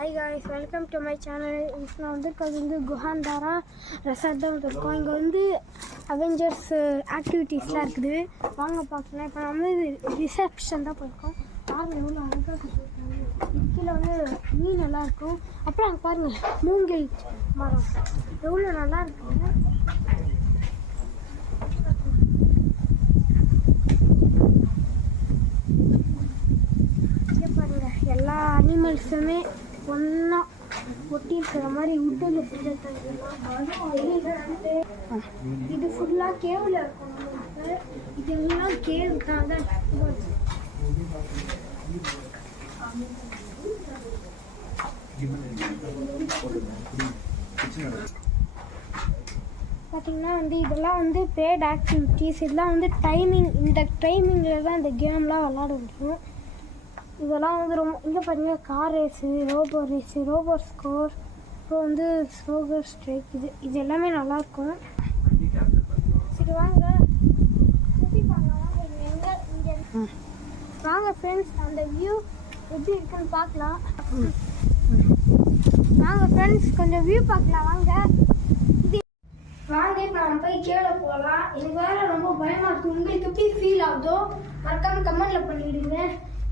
Hi guys, welcome to my channel. நான் வந்து குஹாந்தாரா resort தான் இருக்கோம். இங்கே வந்து அவெஞ்சர்ஸ் ஆக்டிவிட்டீஸ்லாம் இருக்குது. வாங்க பார்க்கலாம். இப்போ நான் வந்து ரிசப்ஷன் தான் போயிருக்கோம். பாருங்கள் எவ்வளோ அழகாக கொடுத்துருக்காங்க. கீழே வந்து மீன் நல்லாயிருக்கும். அப்புறம் அங்கே பாருங்கள் மூங்கில் மரம் எவ்வளோ நல்லா இருக்குங்க. இங்கே பாருங்கள் எல்லா அனிமல்ஸுமே ஒன்றா ஒட்டி இருக்கிற மாதிரி உட்டில் செஞ்சு. இது ஃபுல்லாக கேவில் இருக்கும். நம்மளுக்கு இதெல்லாம் கேவ் தான். பார்த்தீங்கன்னா வந்து இதெல்லாம் வந்து பேட் ஆக்டிவிட்டீஸ். இதெல்லாம் வந்து இந்த டைமிங்கில் தான் இந்த கேம்லாம் விளாட முடியும். இதெல்லாம் வந்து ரொம்ப இங்கே பார்த்தீங்கன்னா கார் ரேஸு, ரோபோ ஸ்கோர், அப்புறம் வந்து ஸ்லோகர் ஸ்ட்ரைக், இது எல்லாமே நல்லாயிருக்கும். சரி வாங்க சுற்றி பார்க்கலாம். எங்கே இங்கே வாங்க ஃப்ரெண்ட்ஸ், அந்த வியூ எப்படி இருக்குன்னு பார்க்கலாம். வாங்க ஃப்ரெண்ட்ஸ், கொஞ்சம் வியூ பார்க்கலாம். வாங்க இப்போ நம்ம போய் கீழே போகலாம். எனக்கு வேறு ரொம்ப பயமாக இருக்குது. உங்களுக்கு எப்படி ஃபீல் ஆகுதோ மறக்காமல் கமெண்டில் பண்ணிவிடுங்க.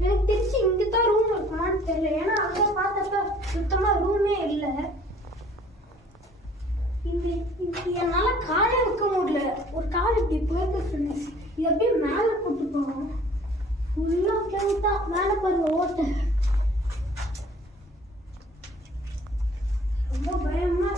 எனக்கு தெரிஞ்சு இங்கே தான் ரூம் இருக்குமான்னு தெரியல. ஏன்னா அங்கே பார்த்தப்ப சுத்தமாக ரூமே இல்லை. இங்கே என்னால் காலே வைக்க முடியல. ஒரு கால் இப்படி போயிட்டு ஃப்ரெண்ட்ஸ், இது அப்படியே மேலே போட்டு போவோம். ஃபுல்லாக கேள்வி தான். மேலே பாருங்க ஓட்டை. ரொம்ப பயமாக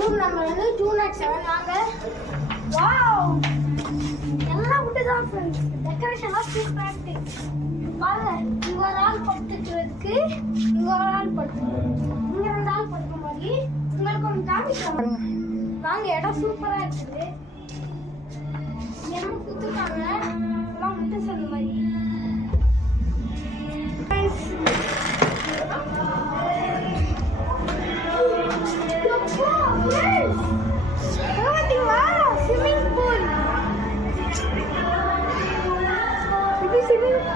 ரூம் நம்பர் வந்து 207. வாங்க. வாவ், எல்லாம் விட்டுதான் ஃப்ரெண்ட்ஸ். டெக்கரேஷன்லாம் சூப்பராக இருக்கு. பாருங்க, இங்கே ஒரு ஆள் படுத்துக்கிறதுக்கு, இங்கே ஒரு ஆள் இங்கே 2 ஆள் படுக்கிற மாதிரி உங்களுக்கு ஒன்று காமிக்கிறோம். வாங்க, இடம் சூப்பராக இருக்குது. என்ன கொடுத்துருக்காங்க எல்லாம் விட்டு சொல்ல மாதிரி.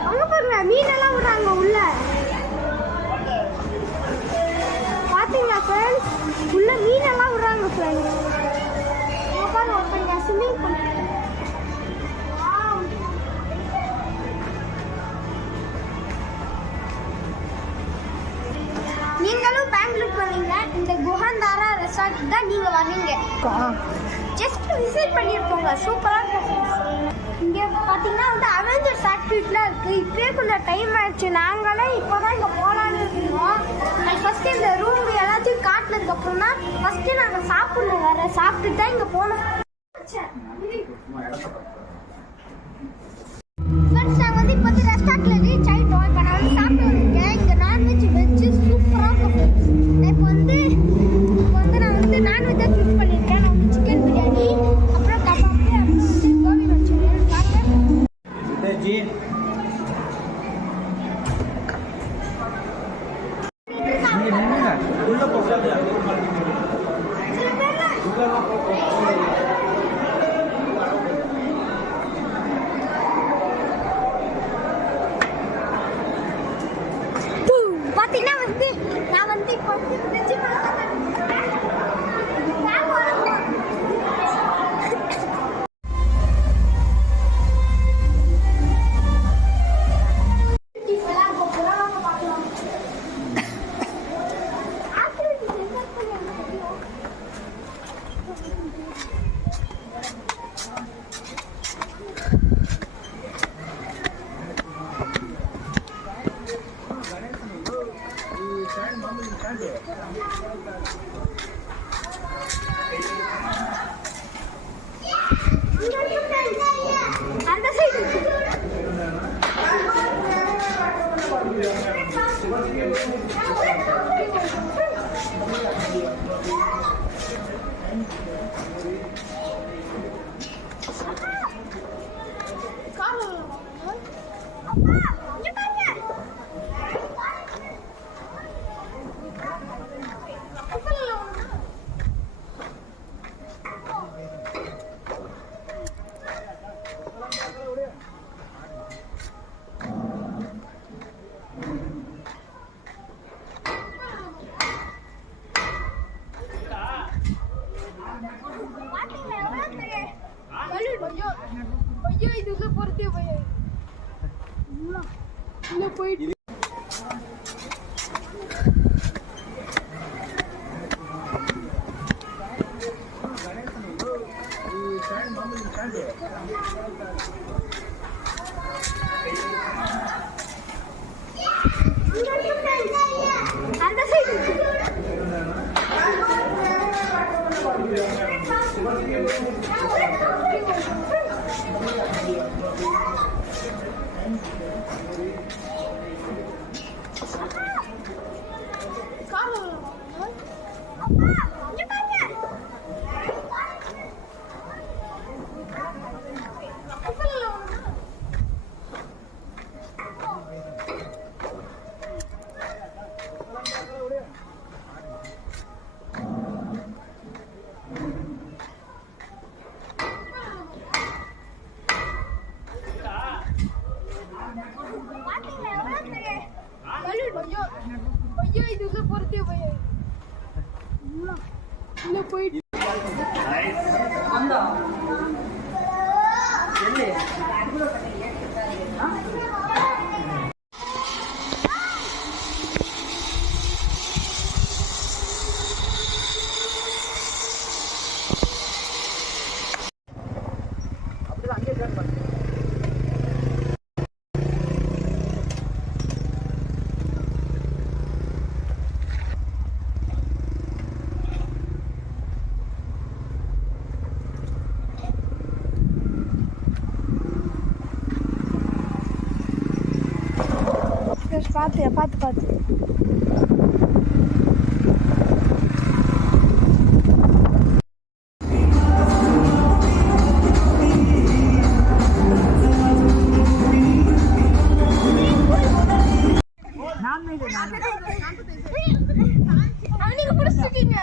அங்க பாருங்க மீனெல்லாம் விடுறாங்க உள்ள. பாத்தீங்களா ஃப்ரெண்ட்ஸ், உள்ள மீனெல்லாம் விடுறாங்க ஃப்ரெண்ட்ஸ். பாருங்க ஒருத்தங்க ஸ்விம்மிங் பூல். நீங்களும் பெங்களூர் போவீங்க, இந்த குஹாந்தாரா ரெசார்ட் தான் நீங்க வரீங்க. ஜஸ்ட் விசிட் பண்ணிருக்கோங்க. சூப்பரா இருக்கு. இங்க பாத்தீங்கன்னா வந்து அவெஞ்சர்ஸ் ஆக்டிவிட்டிலாம் இருக்கு. இப்பயே கொஞ்சம் டைம் ஆயிடுச்சு. நாங்களே இப்போதான் இங்க போலான்னு இருக்கோம். ஃபர்ஸ்ட் இந்த ரூம் எல்லாத்தையும் காட்டினதுக்கு அப்புறம் தான் ஃபர்ஸ்ட் நாங்க சாப்பிடணும். வேற சாப்பிட்டுட்டு தான் இங்க போனோம். நாங்க வந்து இப்போ ரெஸ்டாரண்ட்ல ரீச் ஆயிட்டோம். இப்போ நான் வந்து சாப்பிட்டு வந்துருக்கேன். இங்க நான்வெஜ் வெஜ் சூப்பரா இருக்கும். இப்போ வந்து நான் வந்து நான்வெஜ் தான் சூஸ் பண்ணியிருக்கேன். நான் வந்து சிக்கன் பிரியாணி, அப்புறம் கபாப், அப்புறம் வந்து கோபி மஞ்சூரியன். பார்த்தீங்கன்னா வந்து நான் வந்து இப்போ அந்த சைடு ஐயோ இதுல பொறுத்தே போய் உள்ள போயிட்டு அந்த சைடு ஐயோ இதுல பொறுத்தே போய் உள்ள போயிட்டு பார்த்து பார்த்து பார்த்து நீங்க பிடிச்சிட்டீங்க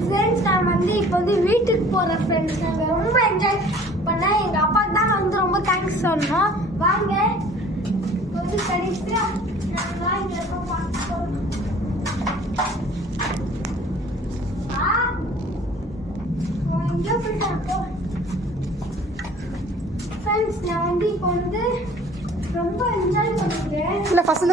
ஃப்ரெண்ட்ஸ் நான் வந்து இப்போ வந்து வீட்டுக்கு போகிறேன் ஃப்ரெண்ட்ஸ் நாங்கள் ரொம்ப என்ஜாய் பண்ணேன் எங்கள் அப்பாவுக்கு தான் வந்து ரொம்ப தேங்க்ஸ் சொன்னோம் வாங்க வந்து கடைசியாக நாங்கள் இங்கே பார்த்துக்கோம் எங்கேயோ போயிட்டாப்போ ஃப்ரெண்ட்ஸ் நான் வந்து இப்போ வந்து ரொம்ப என்ஜாய் பண்ணுறேன் இல்லை ஃபஸ்ட்